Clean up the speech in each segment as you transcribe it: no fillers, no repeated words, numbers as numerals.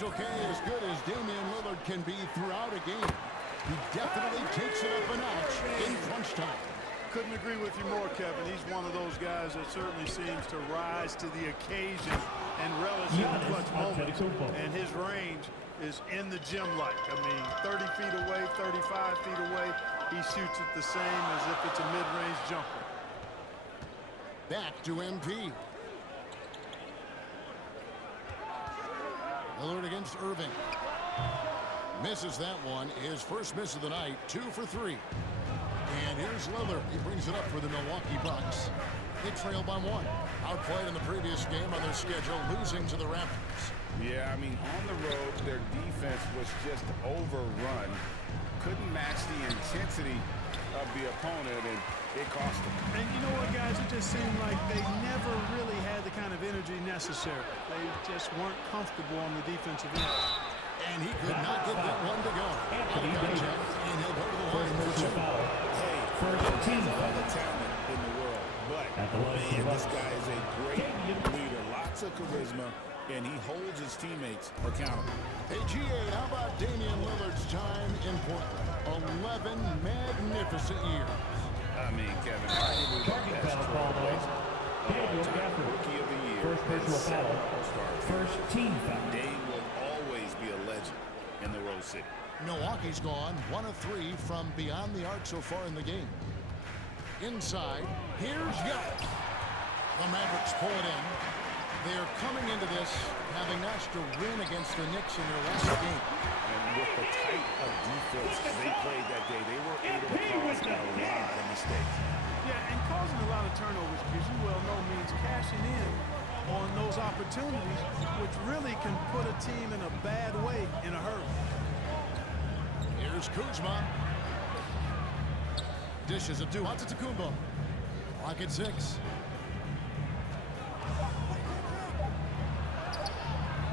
Okay, as good as Damian Lillard can be throughout a game, he definitely takes it up a notch in crunch time. Couldn't agree with you more, Kevin. He's one of those guys that certainly seems to rise to the occasion and relish in clutch moments. And his range is in the gym-like. I mean, 30 feet away, 35 feet away, he shoots it the same as if it's a mid-range jumper. Back to MP. Lillard against Irving. Misses that one. His first miss of the night. 2 for 3. And here's Lillard. He brings it up for the Milwaukee Bucks. They trail by 1. Outplayed in the previous game on their schedule, losing to the Raptors. Yeah, I mean, on the road, their defense was just overrun. Couldn't match the intensity of the opponent, and it cost them. And you know what, guys? It just seemed like they never really had the kind of energy necessary. They just weren't comfortable on the defensive end. And he could not get that one to go. Out of contact, and he'll go to the line for 2. Hey, first all the talent in the world, but man, this guy is a great leader. Lots of charisma, and he holds his teammates accountable. Hey, GA, how about Damian Lillard's time in Portland? 11 magnificent years. I mean, Kevin, probably the best player of all time. Rookie of the year. First personal foul. First team foul. Dame will always be a legend in the Rose City. Milwaukee's gone 1 of 3 from beyond the arc so far in the game. Inside, here's Giannis. The Mavericks pull it in. They're coming into this having notched a win against the Knicks in their last game. And with the type of defense they played that day, they were able to cause a lot of mistakes. Yeah, and causing a lot of turnovers, as you well know, means cashing in on those opportunities, which really can put a team in a bad way in a hurry. Here's Kuzma. Dishes it to Antetokounmpo. Clock at 6.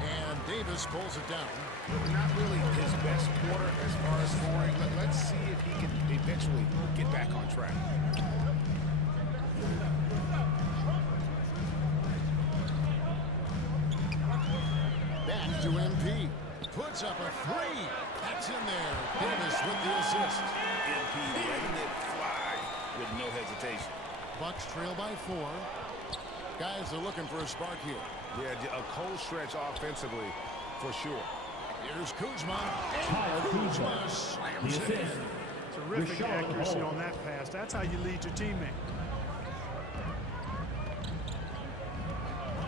And Davis pulls it down. Not really his best quarter as far as scoring, but let's see if he can eventually get back on track. Back to MP. Puts up a 3. That's in there. Davis with the assist. MP letting it fly with no hesitation. Bucks trail by 4. Guys are looking for a spark here. Yeah, a cold stretch offensively for sure. Here's Kuzma. Kuzma slams it in. Terrific accuracy on that pass. That's how you lead your teammate.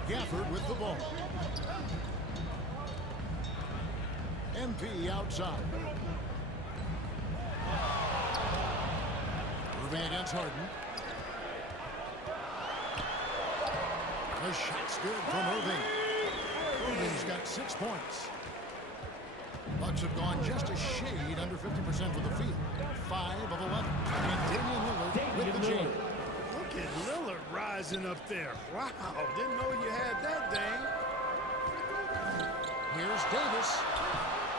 Gafford with the ball. MP outside. Irving against Harden. The shot's good from Irving. Irving's got 6 points. Bucks have gone just a shade under 50% for the field. 5 of 11. And Damian Lillard with the jam. Look at Lillard rising up there. Wow, didn't know you had that, Dame. Here's Davis.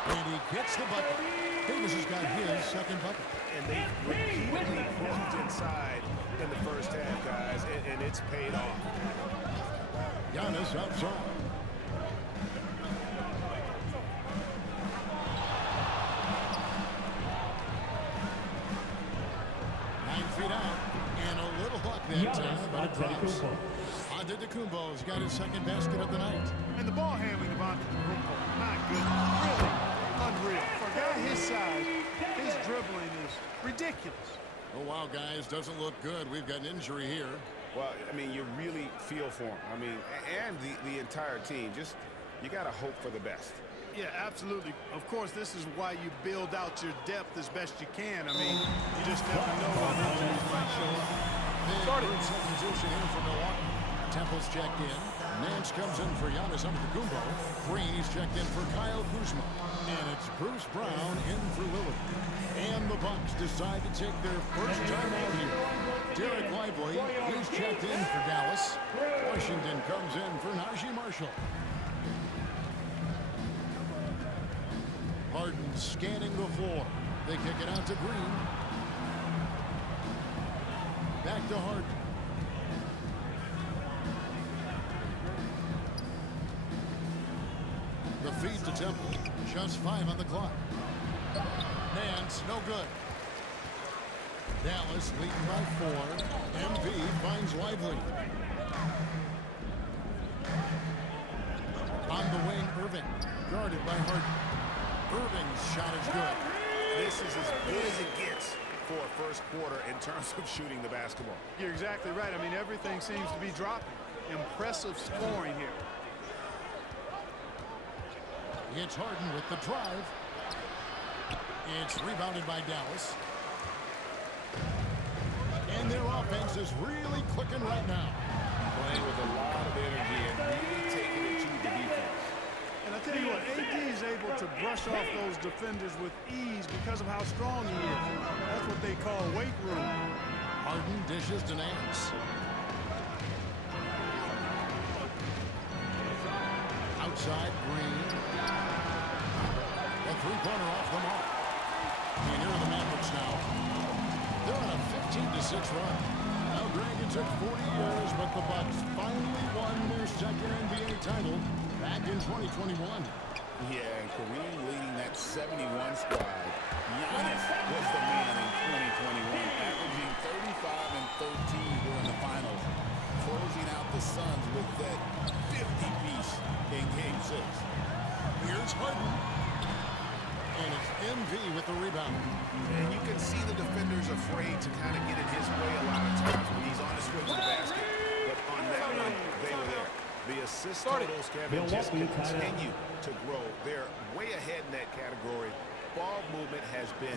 And he gets the bucket. Davis has got his second bucket. And they repeatedly moved inside in the first half, guys, and it's paid off. Giannis outside. Feet out, and a little luck that time, but it drops. Antetokounmpo's got his second basket of the night. And the ball handling of Antetokounmpo, not good, really unreal. For a guy his size, his dribbling is ridiculous. Oh, wow, guys, doesn't look good. We've got an injury here. Well, I mean, you really feel for him. I mean, and the entire team. Just, you got to hope for the best. Yeah, absolutely. Of course, this is why you build out your depth as best you can. I mean, you just never know when injuries might show up. Big substitution here for Milwaukee. Temple's checked in. Nance comes in for Giannis Antetokounmpo. Green's checked in for Kyle Kuzma. And it's Bruce Brown in for Lillard. And the Bucks decide to take their first time out here. Derek Lively, he's checked in for Dallas. Washington comes in for Najee Marshall. Harden scanning the floor. They kick it out to Green. Back to Harden. The feed to Temple. Just 5 on the clock. Nance, no good. Dallas leading by 4. MV finds Lively. On the wing, Irving. Guarded by Harden. Irving's shot is good. This is as good as it gets for a first quarter in terms of shooting the basketball. You're exactly right. I mean, everything seems to be dropping. Impressive scoring here. It's Harden with the drive. It's rebounded by Dallas. And their offense is really clicking right now. Playing with a lot of energy and really taking it to the defense. And I tell you what, AD is able to brush off those defenders with ease because of how strong he is. That's what they call weight room. Harden dishes to Nance. Outside, Green. A three-pointer off the mark. And here are the Mavericks now. They're on a 15-6 run. Now, Greg, it took 40 years, but the Bucks finally won their second NBA title back in 2021. Yeah, and Kareem leading that 71 squad. Giannis was the man in 2021, averaging 35 and 13 during the finals, closing out the Suns with that 50-piece in Game 6. Here's Harden. And it's MV with the rebound. And you can see the defenders afraid to kind of get in his way a lot of times when he's on his way to the basket. But on that one, they were there. The assist totals, Kevin, just continue to grow. They're way ahead in that category. Ball movement has been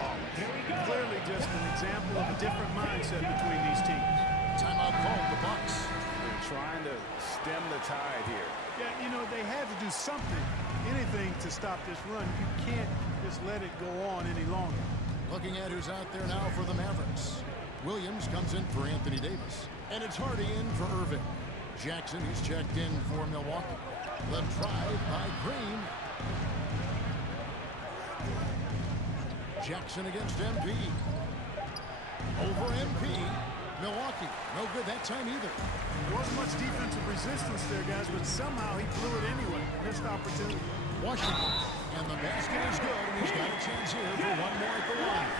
flawless. Clearly just an example of a different mindset between these teams. Timeout called the Bucks. They're trying to stem the tide here. Yeah, you know, they had to do something, anything to stop this run. You can't just let it go on any longer. Looking at who's out there now for the Mavericks. Williams comes in for Anthony Davis. And it's Hardy in for Irving. Jackson, he's checked in for Milwaukee. The drive by Green. Jackson against MP. Over MP. Milwaukee, no good that time either. There wasn't much defensive resistance there, guys, but somehow he blew it anyway. Missed opportunity. Washington, and the basket is good, and he's got a chance here for one more at the line.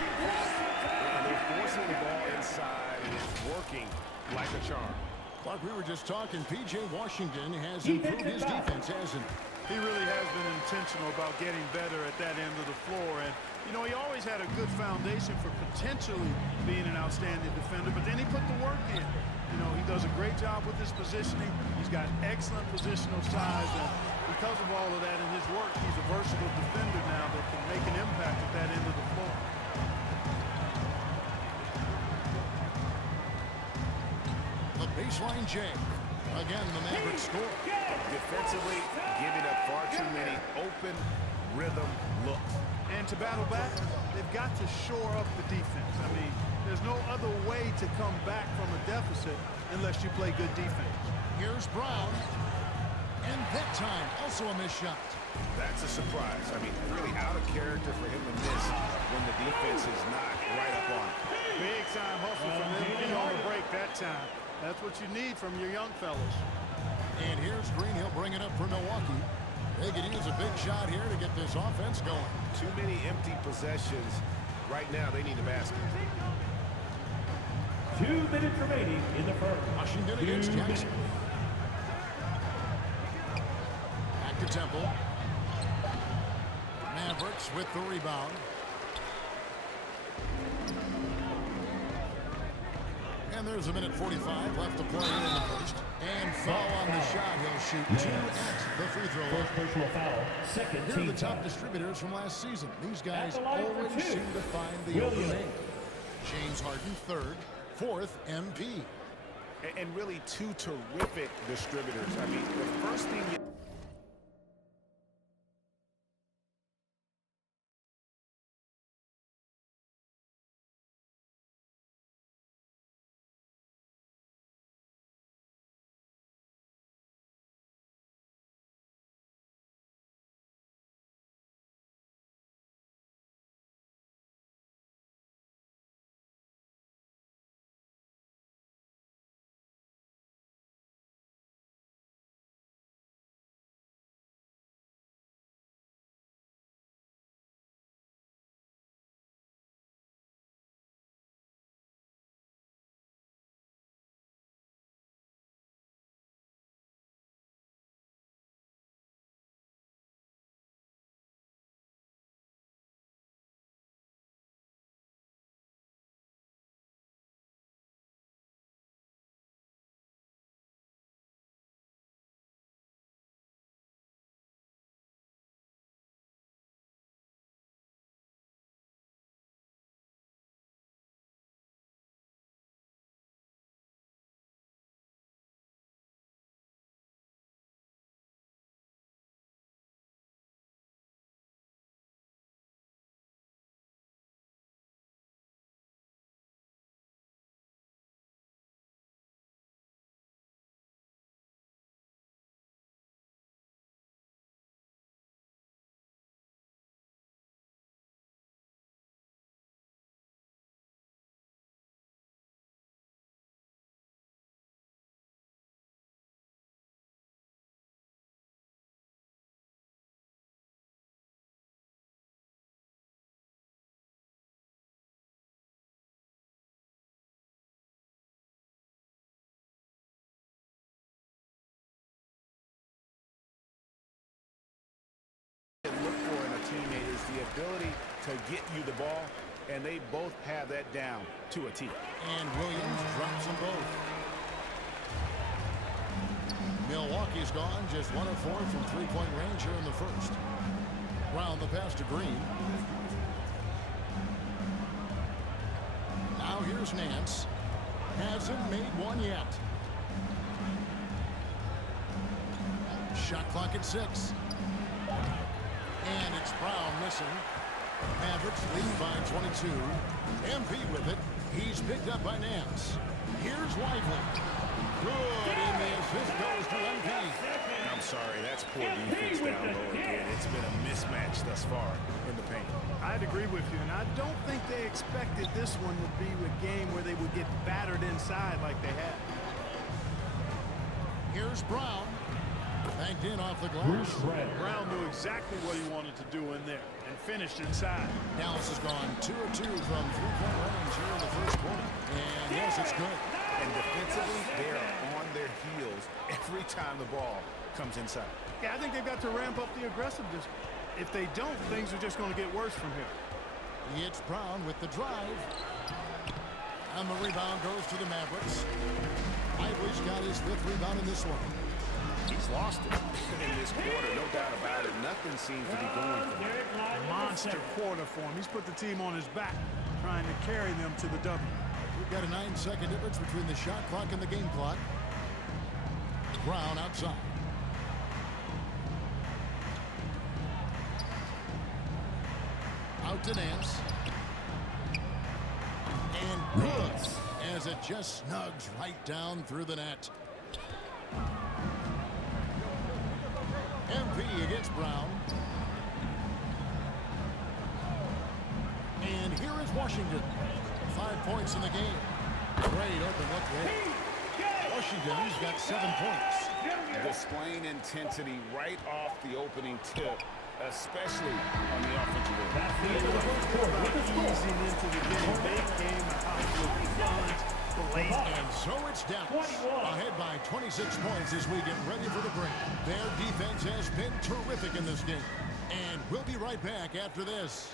And they're forcing the ball inside, and it's working like a charm. Clark, we were just talking. P.J. Washington has improved his defense, hasn't he? He really has been intentional about getting better at that end of the floor. And, you know, he always had a good foundation for potentially being an outstanding defender, but then he put the work in. You know, he does a great job with his positioning. He's got excellent positional size, and because of all of that in his work, he's a versatile defender now that can make an impact at that end of the floor. The baseline J. Again, the Mavericks score. Defensively, giving up far too many open rhythm looks. And to battle back, they've got to shore up the defense. I mean, there's no other way to come back from a deficit unless you play good defense. Here's Brown. And that time, also a missed shot. That's a surprise. I mean, really out of character for him to miss when the defense is not right up on it. Big time hustle from them on the break that time. That's what you need from your young fellas. And here's Green. He'll bring it up for Milwaukee. They could use a big shot here to get this offense going. Too many empty possessions. Right now, they need a basket. 2 minutes remaining in the first. Washington against Jackson. Back to Temple. Mavericks with the rebound. And there's a minute 45 left to play in the first. And foul on the shot. He'll shoot 2 at the free throw line. First personal foul. Second Here are team the top foul. distributors from last season. These guys At the line for always two. seem to find the open Williams. man. James Harden, third. Fourth, MP. And really two terrific distributors. I mean, the first thing you the ability to get you the ball, and they both have that down to a T. And Williams drops them both. Milwaukee's gone just 1 of 4 from three-point range here in the first. Brown the pass to Green. Now here's Nance. Hasn't made one yet. Shot clock at 6. And it's Brown missing. Mavericks lead by 22. MP with it. He's picked up by Nance. Here's Lively. Good, and the assist goes to MP. I'm sorry, that's poor defense down low again. It's been a mismatch thus far in the paint. I'd agree with you, and I don't think they expected this one to be a game where they would get battered inside like they had. Here's Brown. Banked in off the glass. Brown knew exactly what he wanted to do in there and finished inside. Dallas has gone 2 of 2 from three-point range here in the first quarter. And yes, it's good. And defensively, they're on their heels every time the ball comes inside. Yeah, I think they've got to ramp up the aggressiveness. If they don't, things are just going to get worse from here. It's Brown with the drive. And the rebound goes to the Mavericks. Lively's got his 5th rebound in this one. He's lost it in this quarter, no doubt about it. Nothing seems to be going for him. Monster quarter for him. He's put the team on his back, trying to carry them to the W. We've got a 9-second difference between the shot clock and the game clock. Brown outside. Out to Nance. And good, as it just snugs right down through the net. MP against Brown. And here is Washington. 5 points in the game. Great open look there. Washington's got 7 points. Displaying intensity right off the opening tip, especially on the offensive end. Easing into the game. Big game. And so it's Dallas ahead by 26 points as we get ready for the break. Their defense has been terrific in this game. And we'll be right back after this.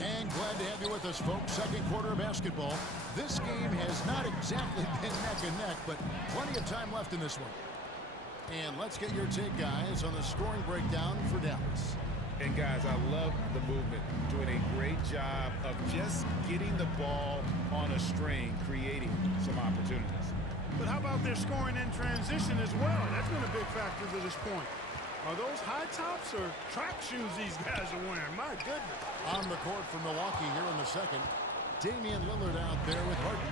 And glad to have you with us, folks. Second quarter of basketball. This game has not exactly been neck and neck, but plenty of time left in this one. And let's get your take, guys, on the scoring breakdown for Dallas. And guys, I love the movement, doing a great job of just getting the ball on a string, creating some opportunities. But how about their scoring in transition as well? That's been a big factor to this point. Are those high tops or track shoes these guys are wearing? My goodness. On the court for Milwaukee here in the second. Damian Lillard out there with Harden.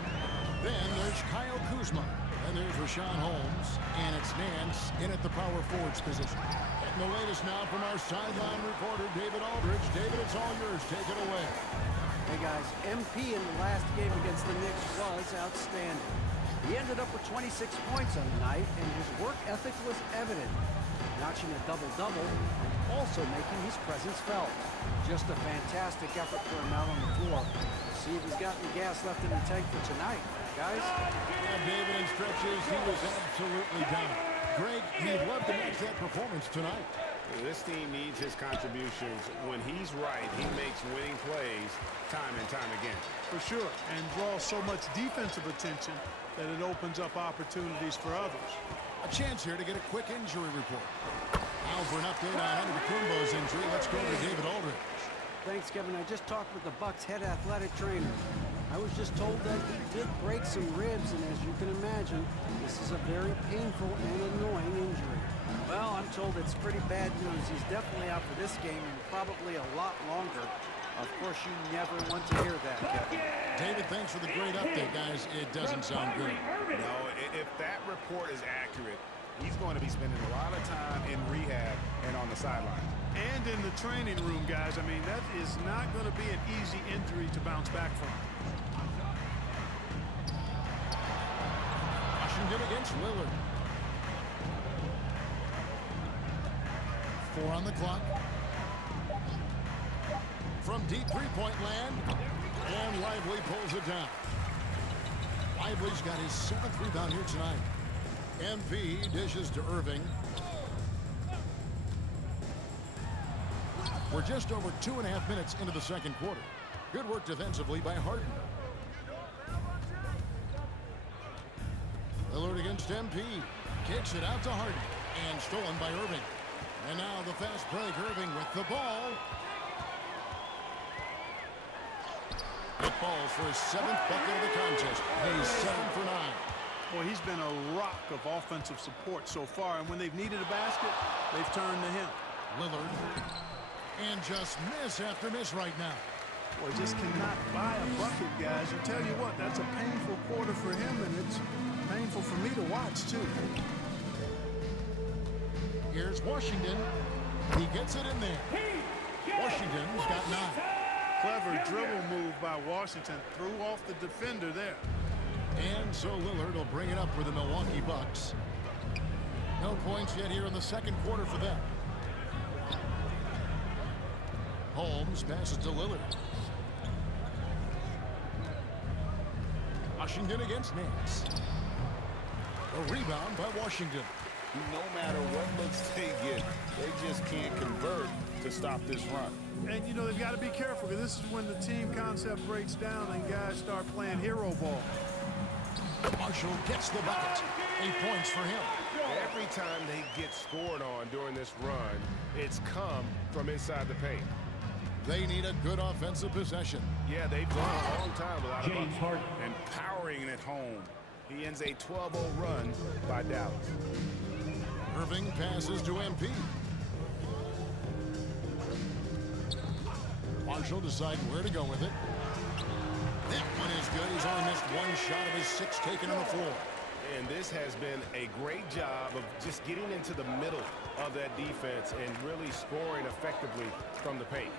Then there's Kyle Kuzma. And there's Rashawn Holmes. And it's Nance in at the power forwards position. And the latest now from our sideline reporter, David Aldridge. David, it's all yours. Take it away. Hey, guys. MP in the last game against the Knicks was outstanding. He ended up with 26 points on the night, and his work ethic was evident. Notching a double-double and also making his presence felt. Just a fantastic effort for him out on the floor. See if he's got any gas left in the tank for tonight, guys. Yeah, David, in stretches, he was absolutely done. Greg, he'd love to match that performance tonight. This team needs his contributions. When he's right, he makes winning plays time and time again. For sure, and draws so much defensive attention that it opens up opportunities for others. A chance here to get a quick injury report. Now for an update on Antetokounmpo's injury, let's go to David Aldridge. Thanks, Kevin. I just talked with the Bucks' head athletic trainer. I was just told that he did break some ribs, and as you can imagine, this is a very painful and annoying injury. Well, I'm told it's pretty bad news. He's definitely out for this game and probably a lot longer. Of course, you never want to hear that, Kevin. David, thanks for the great update, guys. It doesn't sound good. No, if that report is accurate, he's going to be spending a lot of time in rehab and on the sidelines. And in the training room, guys. I mean, that is not going to be an easy injury to bounce back from. Washington against Lillard. 4 on the clock. From deep three-point land, and Lively pulls it down. Lively's got his 7th rebound here tonight. MP dishes to Irving. We're just over 2.5 minutes into the second quarter. Good work defensively by Harden. Lillard against MP. Kicks it out to Harden. And stolen by Irving. And now the fast break. Irving with the ball. It falls for his 7th bucket of the contest. He's 7 for 9. Boy, he's been a rock of offensive support so far, and when they've needed a basket, they've turned to him. Lillard. And just miss after miss right now. Boy, just cannot buy a bucket, guys. I tell you what, that's a painful quarter for him, and it's painful for me to watch, too. Here's Washington. He gets it in there. Washington's got 9. Clever dribble move by Washington. Threw off the defender there. And so Lillard will bring it up for the Milwaukee Bucks. No points yet here in the second quarter for them. Holmes passes to Lillard. Washington against Nance. A rebound by Washington. No matter what looks they get, they just can't convert to stop this run. And, you know, they've got to be careful, because this is when the team concept breaks down and guys start playing hero ball. Marshall gets the bucket. 8 points for him. Every time they get scored on during this run, it's come from inside the paint. They need a good offensive possession. Yeah, they've gone a long time without a James bucket. Harden. And powering it home. He ends a 12-0 run by Dallas. Irving passes to MP. Marshall decides where to go with it. That one is good. He's only missed 1 shot of his 6 taken on the floor. And this has been a great job of just getting into the middle of that defense and really scoring effectively from the paint.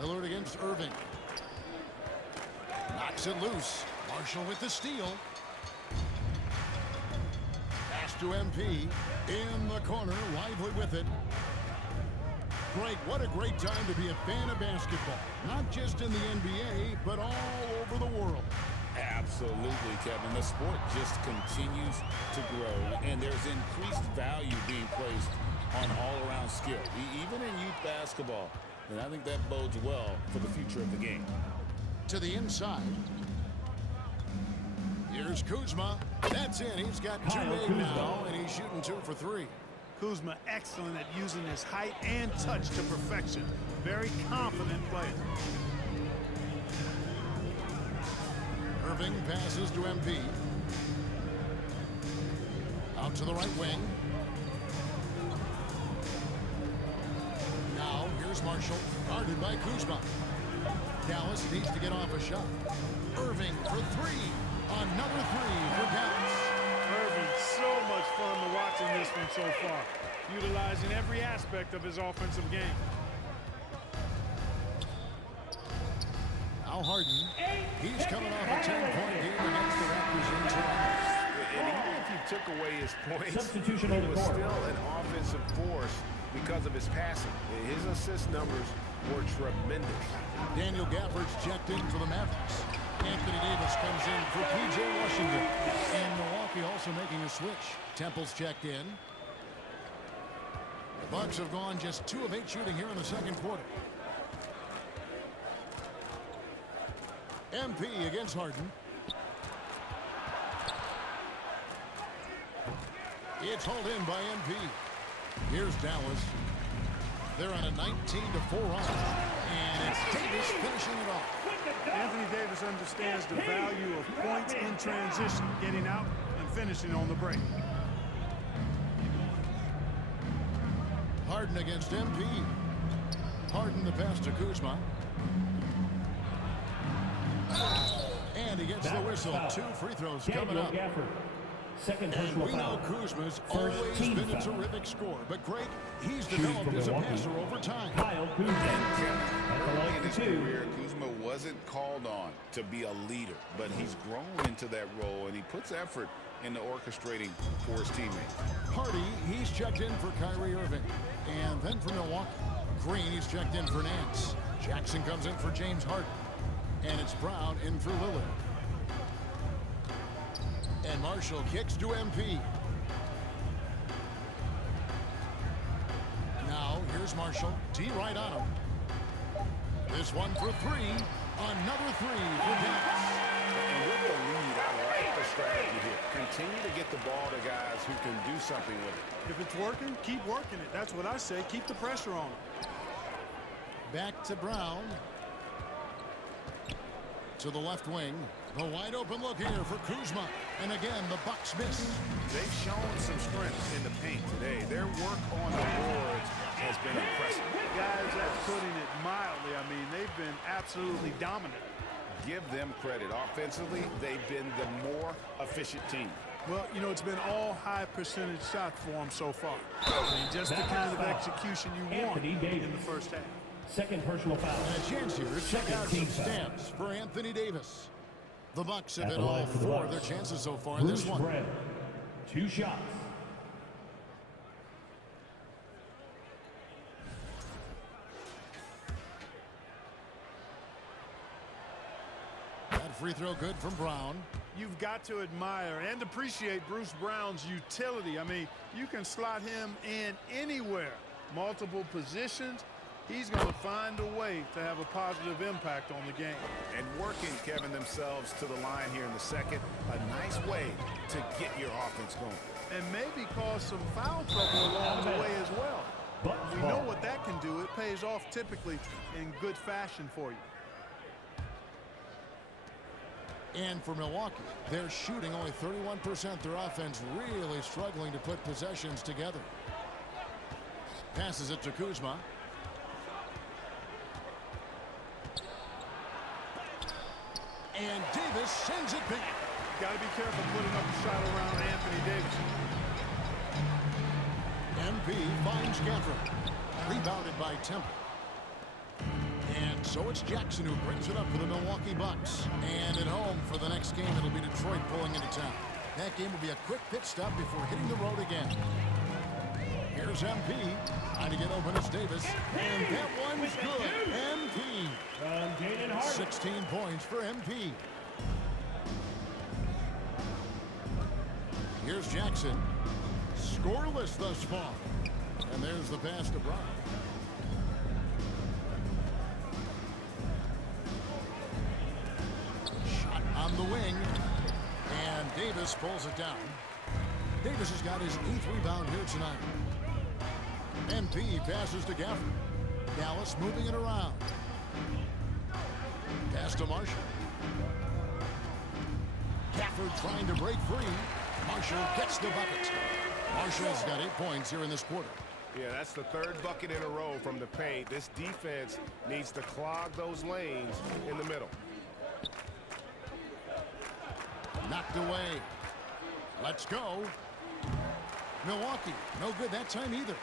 Lillard against Irving. Knocks it loose. Marshall with the steal. Pass to MP. In the corner, lively with it. Greg, what a great time to be a fan of basketball. Not just in the NBA, but all over the world. Absolutely, Kevin. The sport just continues to grow, and there's increased value being placed on all-around skill, even in youth basketball. And I think that bodes well for the future of the game. To the inside. Here's Kuzma. That's in. He's got 2 made now, and he's shooting 2 for 3. Kuzma excellent at using his height and touch to perfection. Very confident player. Irving passes to MP. Out to the right wing. Now here's Marshall, guarded by Kuzma. Dallas needs to get off a shot. Irving for 3. Another 3 for Dallas. Irving, so much fun to watch in this one so far. Utilizing every aspect of his offensive game. Now Harden. He's coming off a 10-point game against the Raptors in Toronto. And even if you took away his points, Substitution he on the was court. still an offensive force because of his passing. His assist numbers were tremendous. Daniel Gafford's checked in for the Mavericks. Anthony Davis comes in for P.J. Washington. And Milwaukee also making a switch. Temple's checked in. The Bucks have gone just 2 of 8 shooting here in the second quarter. MP against Harden. It's hauled in by MP. Here's Dallas. They're on a 19-4 run. And it's Davis finishing it off. Anthony Davis understands the value of points in transition, getting out and finishing on the break. Harden against MP. Harden the pass to Kuzma. And he gets the whistle. 2 free throws coming Daniel up. Gafford. Second And personal we know foul. Kuzma's First always team been a foul. terrific scorer. But Greg, he's Shooting developed from as a Milwaukee. passer over time. Kyle Kuzma. At the Early line in his for 2. career, Kuzma wasn't called on to be a leader, but he's grown into that role, and he puts effort into orchestrating for his teammates. Hardy, he's checked in for Kyrie Irving. And then for Milwaukee. Green, he's checked in for Nance. Jackson comes in for James Harden. And it's Brown in for Lillard. And Marshall kicks to MP. Here's Marshall. T right on him. This one for three. Another three for Davis. And with the lead, I like the strategy here. Continue to get the ball to guys who can do something with it. If it's working, keep working it. That's what I say. Keep the pressure on him. Back to Brown. To the left wing. The wide open look here for Kuzma. And again, the Bucks miss. They've shown some strength in the paint today. Their work on the boards has been impressive. Guys, that's putting it mildly. I mean, they've been absolutely dominant. Give them credit. Offensively, they've been the more efficient team. Well, you know, it's been all high percentage shots for them so far. I mean, just the kind of execution you want in the first half. Second personal foul. And a chance here to check out some stamps for Anthony Davis. The Bucks have hit all four of their chances so far in this one. Brown, 2 shots. That free throw good from Brown. You've got to admire and appreciate Bruce Brown's utility. I mean, you can slot him in anywhere, multiple positions. He's going to find a way to have a positive impact on the game. And working, Kevin, themselves to the line here in the second. A nice way to get your offense going. And maybe cause some foul trouble along the way as well. We know what that can do. It pays off typically in good fashion for you. And for Milwaukee, they're shooting only 31%. Their offense really struggling to put possessions together. Passes it to Kuzma. And Davis sends it back. Got to be careful putting up a shot around Anthony Davis. MP finds Gafford. Rebounded by Temple. And so it's Jackson who brings it up for the Milwaukee Bucks. And at home for the next game, it'll be Detroit pulling into town. That game will be a quick pit stop before hitting the road again. Here's MP. Trying to get open as Davis. And that one's good. MP. 16 points for MP. Here's Jackson. Scoreless thus far. And there's the pass to Brown. Shot on the wing. And Davis pulls it down. Davis has got his 8th rebound here tonight. MP passes to Gafford. Dallas moving it around. Pass to Marshall. Gafford trying to break free. Marshall gets the bucket. Marshall's got 8 points here in this quarter. Yeah, that's the 3rd bucket in a row from the paint. This defense needs to clog those lanes in the middle. Knocked away. Let's go. Milwaukee, no good that time either.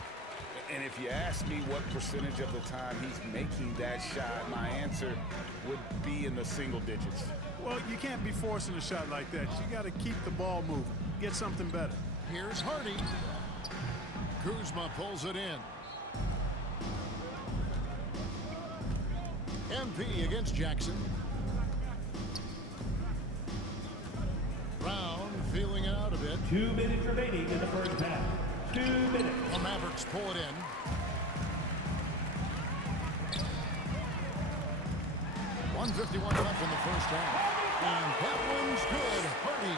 And if you ask me what percentage of the time he's making that shot, my answer would be in the single digits. Well, you can't be forcing a shot like that. You got to keep the ball moving. Get something better. Here's Hardy. Kuzma pulls it in. MP against Jackson. Brown feeling it out a bit. 2 minutes remaining in the first half. 2 minutes. The Mavericks pull it in. .151 left in the first half. And that one's good. Hardy.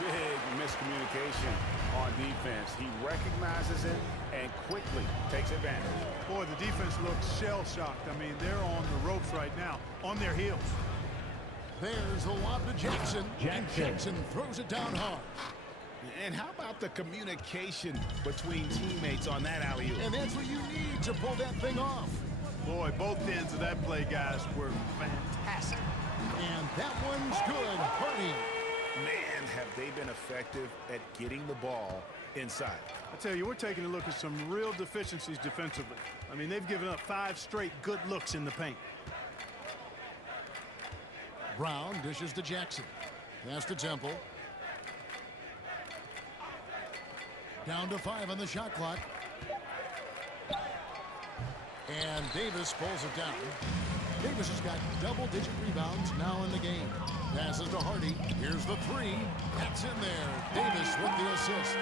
Big miscommunication on defense. He recognizes it and quickly takes advantage. Boy, the defense looks shell-shocked. I mean, they're on the ropes right now, on their heels. There's the lob to Jackson. And Jackson throws it down hard. And how about the communication between teammates on that alley-oop? And that's what you need to pull that thing off. Boy, both ends of that play, guys, were fantastic. And that one's good. Hardy. Man, have they been effective at getting the ball inside. I tell you, we're taking a look at some real deficiencies defensively. I mean, they've given up 5 straight good looks in the paint. Brown dishes to Jackson. Pass to Temple. Down to 5 on the shot clock. And Davis pulls it down. Davis has got double-digit rebounds now in the game. Passes to Hardy. Here's the 3. That's in there. Davis with the assist.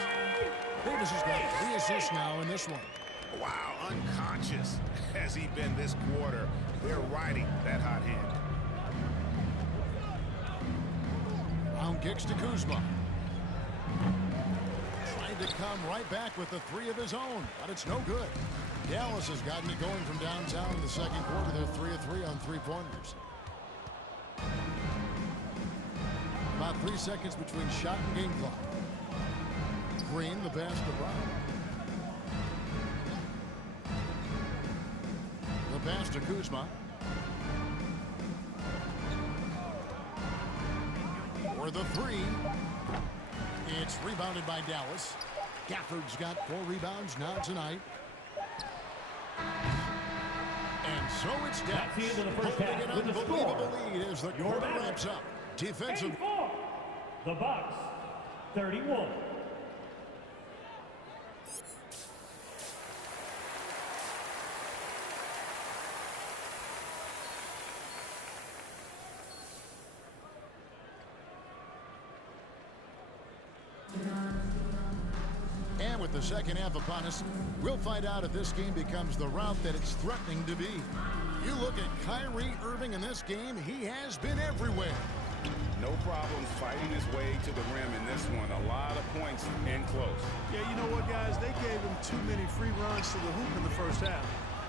Davis has got 3 assists now in this one. Wow, unconscious has he been this quarter. They're riding that hot hand. Brown kicks to Kuzma. Trying to come right back with the three of his own, but it's no good. Dallas has gotten it going from downtown in the second quarter. They're 3 of 3 on three-pointers. About 3 seconds between shot and game clock. Green, the pass to Brown. The pass to Kuzma. For the three. It's rebounded by Dallas. Gafford's got 4 rebounds now tonight. And so it's Dallas. That's the end of the first holding half an with the unbelievable score. lead as the Your quarter man. wraps up. Defensive. 84. The Bucks, 31. And with the second half upon us, we'll find out if this game becomes the route that it's threatening to be. You look at Kyrie Irving in this game, he has been everywhere. No problems fighting his way to the rim in this one. A lot of points and close. Yeah, you know what, guys? They gave him too many free runs to the hoop in the first half.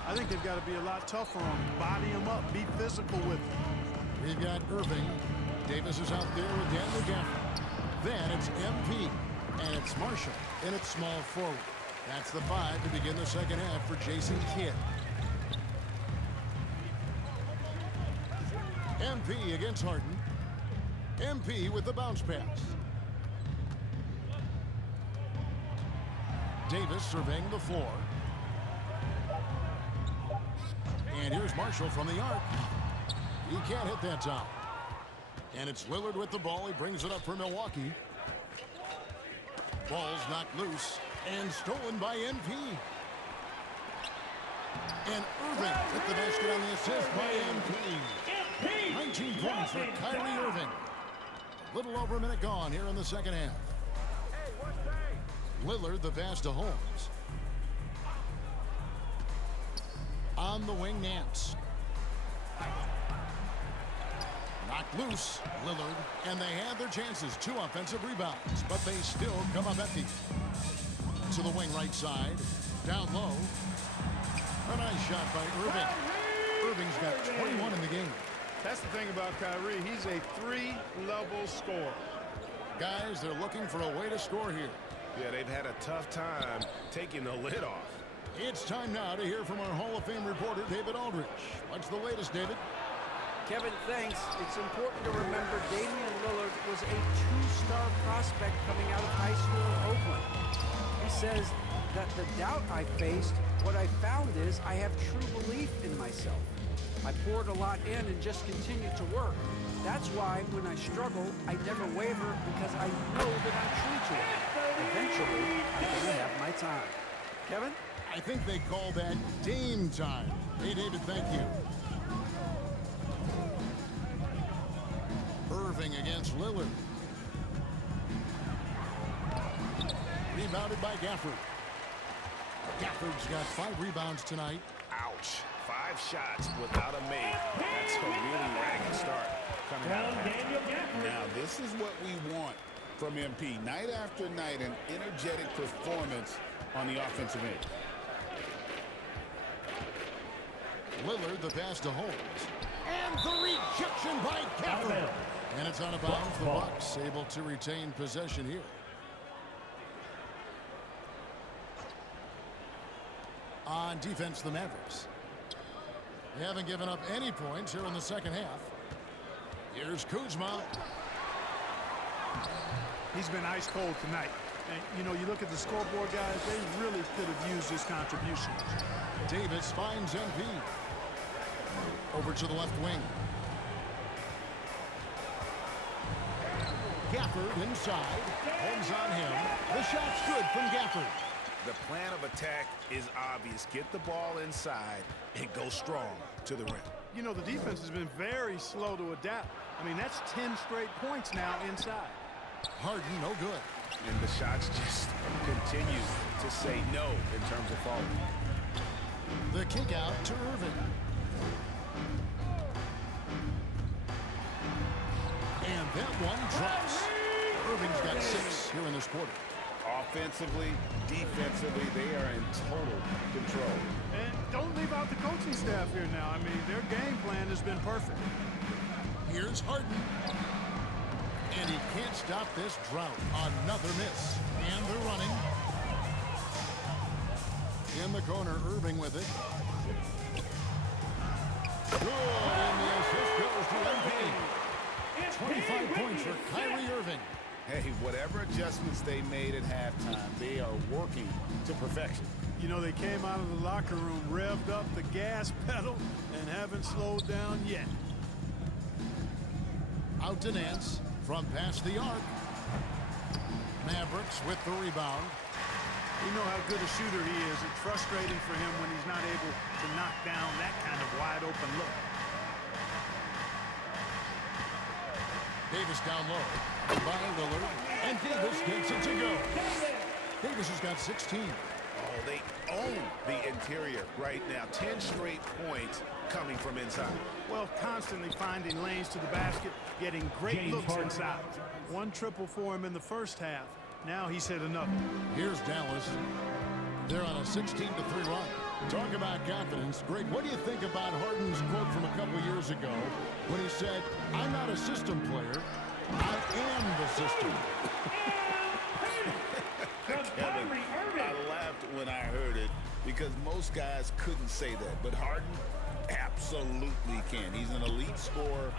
I think they've got to be a lot tougher on him. Body him up. Be physical with him. We've got Irving. Davis is out there with Daniel Gafford. Then it's MP. And it's Marshall in its small forward. That's the 5 to begin the second half for Jason Kidd. MP against Harden. MP with the bounce pass. Davis surveying the floor. And here's Marshall from the arc. He can't hit that time. And it's Lillard with the ball. He brings it up for Milwaukee. Ball's knocked loose and stolen by MP. And Irving with the basket on the assist by MP. 19 points for Kyrie Irving. A little over a minute gone here in the second half. Lillard the pass to Holmes. On the wing, Nance. Knocked loose, Lillard, and they had their chances. 2 offensive rebounds, but they still come up empty. To the wing right side, down low. A nice shot by Irving. Irving's got 21 in the game. That's the thing about Kyrie. He's a 3-level scorer. Guys, they're looking for a way to score here. Yeah, they've had a tough time taking the lid off. It's time now to hear from our Hall of Fame reporter, David Aldrich. What's the latest, David? Kevin, thanks. It's important to remember Damian Lillard was a 2-star prospect coming out of high school in Oakland. He says that the doubt I faced, what I found is I have true belief in myself. I poured a lot in and just continued to work. That's why when I struggle, I never waver because I know that I'm true to it. Eventually, I'm going to have my time. Kevin? I think they call that Dame time. Hey, David, thank you. Irving against Lillard. Rebounded by Gafford. Gafford's got 5 rebounds tonight. Ouch. 5 shots without a make. That's a really ragged start coming out of Daniel Gafford. Now, this is what we want from MP. Night after night, an energetic performance on the offensive end. Lillard, the pass to Holmes. And the rejection by Gafford. And it's out of bounds. The Bucks able to retain possession here. On defense, the Mavericks. They haven't given up any points here in the second half. Here's Kuzma. He's been ice cold tonight. And, you know, you look at the scoreboard, guys, they really could have used his contribution. Davis finds MP. Over to the left wing. Gafford inside. Holmes on him. The shot's good from Gafford. The plan of attack is obvious. Get the ball inside and go strong to the rim. You know, the defense has been very slow to adapt. I mean, that's 10 straight points now inside. Harden, no good. And the shots just continue to say no in terms of falling. The kick out to Irving. And that one drops. Irving's got 6 here in this quarter. Offensively, defensively, they are in total control. And don't leave out the coaching staff here now. I mean, their game plan has been perfect. Here's Harden. And he can't stop this drought. Another miss. And they're running. In the corner, Irving with it. Good, and the assist goes to MP. 25 points for Kyrie Irving. Hey, whatever adjustments they made at halftime, they are working to perfection. You know, they came out of the locker room, revved up the gas pedal, and haven't slowed down yet. Out to Nance from past the arc. Mavericks with the rebound. You know how good a shooter he is. It's frustrating for him when he's not able to knock down that kind of wide-open look. Davis down low by Lillard, and Davis gets it to go. Davis has got 16. Oh, they own the interior right now. 10 straight points coming from inside. Well, constantly finding lanes to the basket, getting great looks inside. 1 triple for him in the first half. Now he's hit another. Here's Dallas. They're on a 16-3 run. Talk about confidence. Greg, what do you think about Harden's quote from a couple years ago when he said, "I'm not a system player, I am the system"? Kevin, I laughed when I heard it because most guys couldn't say that, but Harden absolutely can. He's an elite scorer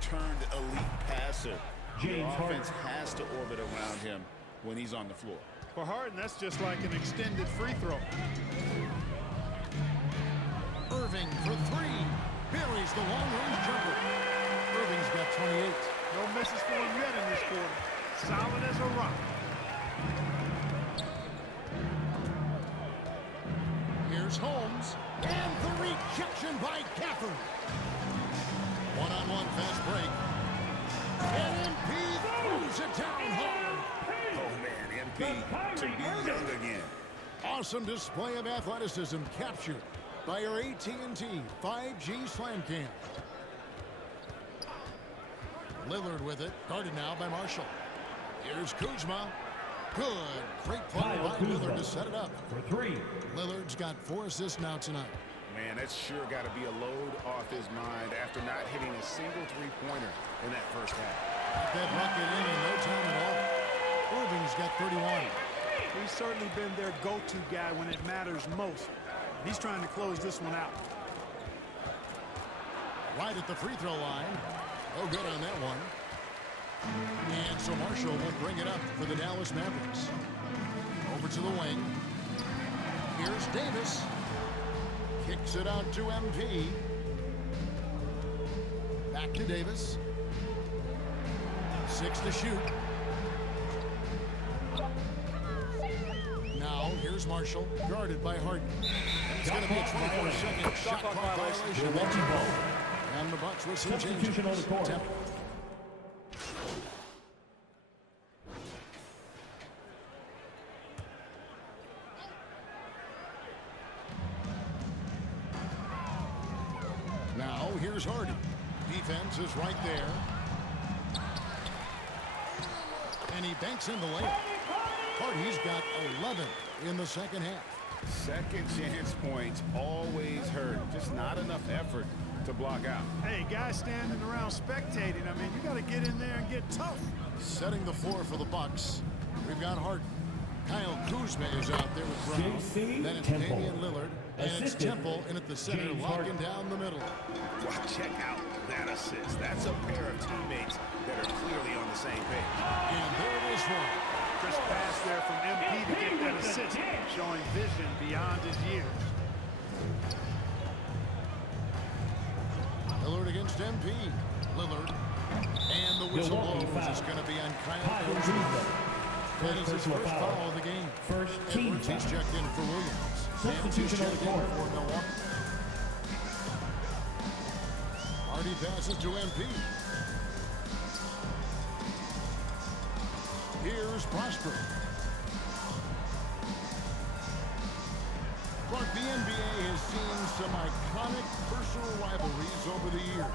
turned elite passer. The offense has to orbit around him when he's on the floor. For Harden, that's just like an extended free throw. Irving for 3. Buries the long-range jumper. Irving's got 28. No misses for him yet in this quarter. Solid as a rock. Here's Holmes. And the rejection by Catherine. One-on-one fast break. And MP throws it down hard. Oh, man, MP to be young again. Awesome display of athleticism captured by our AT&T 5G slam cam. Lillard with it, guarded now by Marshall. Here's Kuzma. Good. Great play by Lillard to set it up. For 3. Lillard's got 4 assists now tonight. Man, that's sure got to be a load off his mind after not hitting a single three-pointer in that first half. Got that bucket in no time at all. Irving's got 31. He's certainly been their go-to guy when it matters most. He's trying to close this one out. Right at the free throw line. No good on that one. And so Marshall will bring it up for the Dallas Mavericks. Over to the wing. Here's Davis. Kicks it out to MP. Back to Davis. 6 to shoot. Now here's Marshall, guarded by Harden. And it's going to be a 24-second shot clock violation. That's a ball. And the Bucks with some changes. Substitution on the court. Temple. Now here's Harden. Defense is right there. And he banks in the layup. Hardy's got 11 in the second half. Second chance points always hurt. Just not enough effort to block out. Hey, guys standing around spectating, I mean, you got to get in there and get tough. Setting the floor for the Bucks. We've got Harden. Kyle Kuzma is out there with Brown. Then it's Damian Lillard. And it's Temple in at the center, locking down the middle. Wow, check out that assist. That's a pair of teammates that are clearly on the same page. And there it is for him. Crisp pass there from MP to get that assist, showing vision beyond his years. Lillard against MP. Lillard. And the whistle blows. It's going to be on Kyle Kuzma. That is his first foul of the game. First team Edwards, he's checked in for Williams. And he's Substitution on checked the in court. for Milwaukee. Hardy passes to MP. Here's Prosper. Clark, the NBA has seen over the years.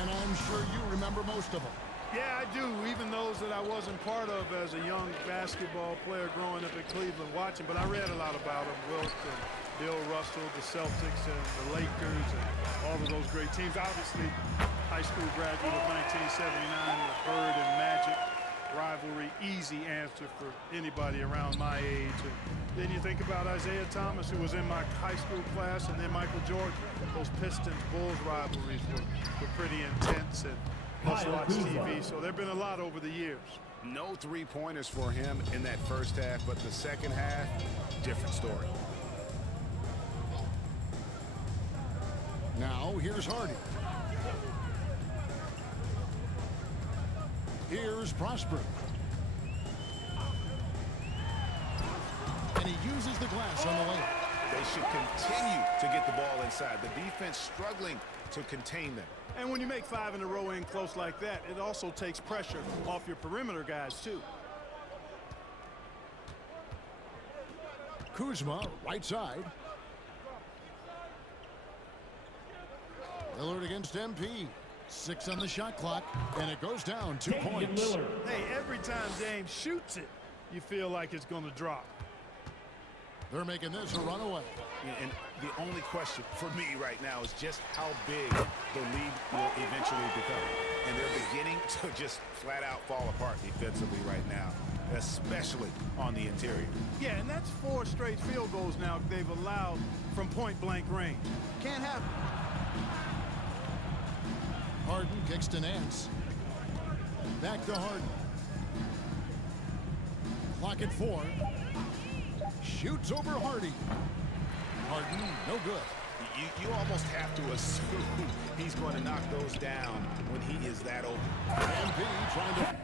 And I'm sure you remember most of them. Yeah, I do, even those that I wasn't part of as a young basketball player growing up in Cleveland watching, but I read a lot about them. Wilt and Bill Russell, the Celtics and the Lakers and all of those great teams. Obviously, high school graduate of 1979, the Bird and Magic rivalry, easy answer for anybody around my age. And then you think about Isaiah Thomas, who was in my high school class, and then Michael Jordan. Those Pistons-Bulls rivalries were pretty intense and must-watch TV, so there have been a lot over the years. No three-pointers for him in that first half, but the second half, different story. Now, here's Hardy. Here's Prosper. And he uses the glass on the layup. They should continue to get the ball inside. The defense struggling to contain them. And when you make 5 in a row in close like that, it also takes pressure off your perimeter guys, too. Kuzma, right side. Lillard against MP. 6 on the shot clock, and it goes down 2 points. Hey, every time Dame shoots it, you feel like it's going to drop. They're making this a runaway. And the only question for me right now is just how big the lead will eventually become. And they're beginning to just flat out fall apart defensively right now, especially on the interior. Yeah, and that's 4 straight field goals now they've allowed from point-blank range. Can't happen. Harden kicks to Nance. Back to Harden. Clock at 4. Shoots over Hardy. Harden, no good. You almost have to assume he's going to knock those down when he is that open. MP trying to